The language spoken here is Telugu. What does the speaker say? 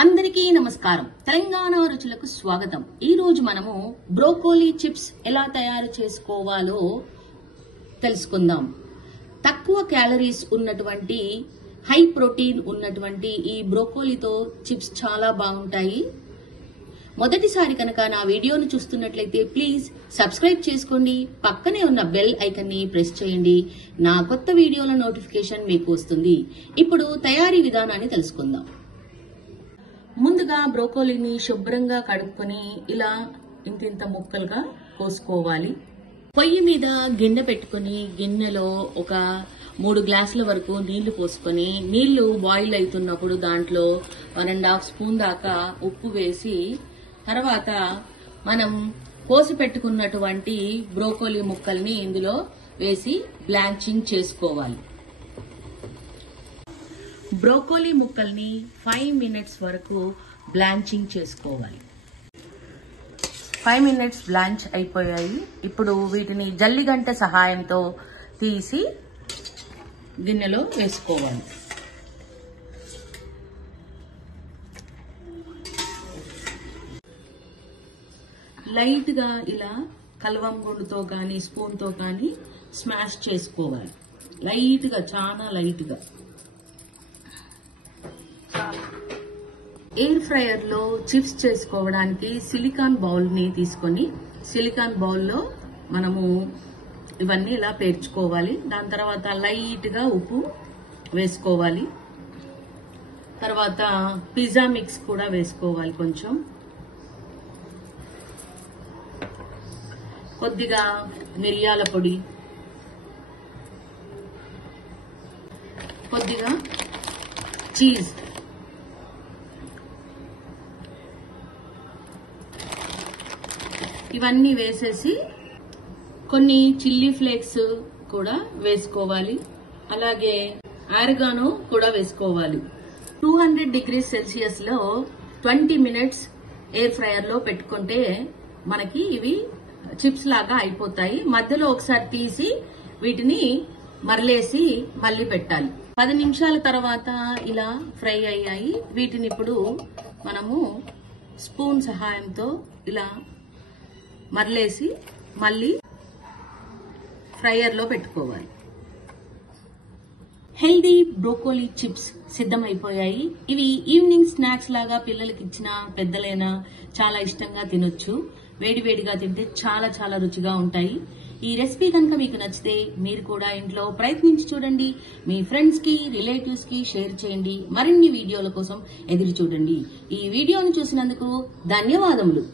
అందరికీ నమస్కారం. తెలంగాణ రుచులకు స్వాగతం. ఈ రోజు మనము బ్రోకోలీ చిప్స్ ఎలా తయారు చేసుకోవాలో తెలుసుకుందాం. తక్కువ క్యాలరీస్ ఉన్నటువంటి హై ప్రోటీన్ ఉన్నటువంటి ఈ బ్రోకోలీతో చిప్స్ చాలా బాగుంటాయి. మొదటిసారి కనుక నా వీడియోను చూస్తున్నట్లయితే ప్లీజ్ సబ్స్క్రైబ్ చేసుకోండి. పక్కనే ఉన్న బెల్ ఐకాన్ ని ప్రెస్ చేయండి. నా కొత్త వీడియోల నోటిఫికేషన్ మీకు వస్తుంది. ఇప్పుడు తయారీ విధానాన్ని తెలుసుకుందాం. ముందుగా బ్రోకోలీని శుభ్రంగా కడుక్కొని ఇలా ఇంతింత ముక్కలుగా కోసుకోవాలి. పొయ్యి మీద గిన్నె పెట్టుకుని గిన్నెలో ఒక 3 గ్లాసుల వరకు నీళ్లు పోసుకొని నీళ్లు బాయిల్ అవుతున్నప్పుడు దాంట్లో 1.5 స్పూన్ దాకా ఉప్పు వేసి తర్వాత మనం కోసి పెట్టుకున్నటువంటి బ్రోకోలీ ముక్కల్ని ఇందులో వేసి బ్లాంచింగ్ చేసుకోవాలి. బ్రోకోలీ ముక్కల్ని 5 మినిట్స్ వరకు బ్లాంచింగ్ చేసుకోవాలి. 5 మినిట్స్ బ్లాంచ్ అయిపోయాయి. ఇప్పుడు వీటిని జల్లిగంట సహాయంతో తీసి గిన్నెలో వేసుకోవాలి. లైట్ గా ఇలా కలవం గుండుతో గాని స్పూన్ తో గాని స్మాష్ చేసుకోవాలి. లైట్ గా, చాలా లైట్ గా. ఎయిర్ ఫ్రైయర్ లో చిప్స్ చేసుకోవడానికి సిలికాన్ బౌల్ ని తీసుకొని సిలికాన్ బౌల్ లో మనము ఇవన్నీ ఇలా పేర్చుకోవాలి. దాని తర్వాత లైట్ గా ఉప్పు వేసుకోవాలి. తర్వాత పిజ్జా మిక్స్ కూడా వేసుకోవాలి. కొంచెం కొద్దిగా మిరియాల పొడి, కొద్దిగా చీజ్, ఇవన్నీ వేసేసి కొన్ని చిల్లీ ఫ్లేక్స్ కూడా వేసుకోవాలి. అలాగే ఆరిగానో కూడా వేసుకోవాలి. 200 డిగ్రీస్ సెల్సియస్ లో 20 మినిట్స్ ఎయిర్ ఫ్రైయర్ లో పెట్టుకుంటే మనకి ఇవి చిప్స్ లాగా అయిపోతాయి. మధ్యలో ఒకసారి తీసి వీటిని మరలేసి మళ్ళీ పెట్టాలి. 10 నిమిషాల తర్వాత ఇలా ఫ్రై అయ్యాయి. వీటిని ఇప్పుడు మనము స్పూన్ సహాయంతో ఇలా మరలేసి మళ్ళీ ఫ్రైయర్ లో పెట్టుకోవాలి. హెల్దీ బ్రోకోలీ చిప్స్ సిద్ధమైపోయాయి. ఇవి ఈవినింగ్ స్నాక్స్ లాగా పిల్లలకి ఇచ్చినా పెద్దలైనా చాలా ఇష్టంగా తినొచ్చు. వేడివేడిగా తింటే చాలా చాలా రుచిగా ఉంటాయి. ఈ రెసిపీ కనుక మీకు నచ్చితే మీరు కూడా ఇంట్లో ప్రయత్నించి చూడండి. మీ ఫ్రెండ్స్ కి, రిలేటివ్స్ కి షేర్ చేయండి. మరిన్ని వీడియోల కోసం ఎదురు చూడండి. ఈ వీడియోను చూసినందుకు ధన్యవాదములు.